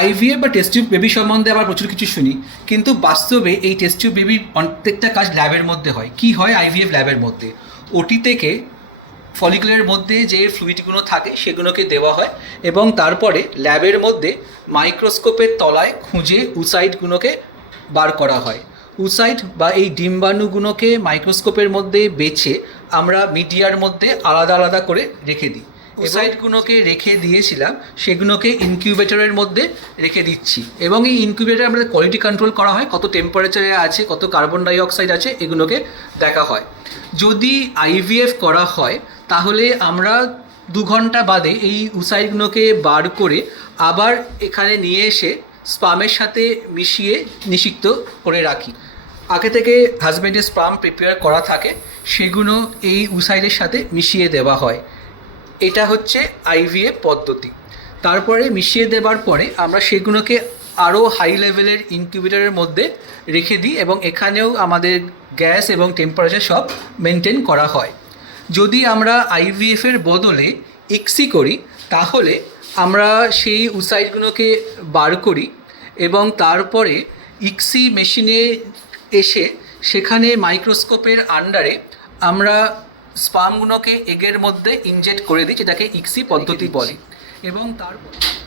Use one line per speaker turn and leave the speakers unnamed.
IVF বা test tube baby সম্বন্ধে আবার প্রচুর কিছু শুনি, কিন্তু বাস্তবে এই টেস্ট টিউব বেবির প্রত্যেকটা কাজ ল্যাবের মধ্যে হয়। কি হয় আইভিএফ ল্যাবের মধ্যে? ওটি থেকে ফলিকুলের মধ্যে যে ফ্লুইডগুলো থাকে, সেগুলোকে দেওয়া হয় এবং তারপরে ল্যাবের মধ্যে মাইক্রোস্কোপের তলায় খুঁজে উসাইডগুলোকে বার করা হয়। উসাইড বা এই ডিম্বাণুগুলোকে মাইক্রোস্কোপের মধ্যে বেছে আমরা মিডিয়ার মধ্যে আলাদা আলাদা করে রেখে দিই। ওসাইডগুলোকে রেখে দিয়েছিলাম সেগুলোকে ইনকিউবেটরের মধ্যে রেখে দিচ্ছি। এবং এই ইনকিউবেটরে আমাদের কোয়ালিটি কন্ট্রোল করা হয় কত টেম্পারেচারে আছে কত কার্বন ডাইঅক্সাইড আছে এগুলোকে দেখা হয়। যদি আইভিএফ করা হয় তাহলে আমরা দু ঘণ্টা বাদে এই উসাইডগুলোকে বার করে আবার এখানে নিয়ে এসে স্পামের সাথে মিশিয়ে নিষিক্ত করে রাখি। আগে থেকে হাজব্যান্ডের স্পাম প্রিপেয়ার করা থাকে সেগুলো এই উসাইডের সাথে মিশিয়ে দেওয়া হয়। এটা হচ্ছে আইভিএফ পদ্ধতি। তারপরে মিশিয়ে দেবার পরে আমরা সেগুলোকে আরও হাই লেভেলের ইনকিউবেটরের মধ্যে রেখে দিই এবং এখানেও আমাদের গ্যাস এবং টেম্পারেচার সব মেনটেন করা হয়। যদি আমরা আইভিএফের বদলে এক্সি করি, তাহলে আমরা সেই উসাইডগুলোকে বার করি এবং তারপরে ইক্সি মেশিনে এসে সেখানে মাইক্রোস্কোপের আন্ডারে আমরা স্পামগুলোকে এগের মধ্যে ইনজেক্ট করে দিই যেটাকে ইক্সি পদ্ধতি বলে। এবং তারপর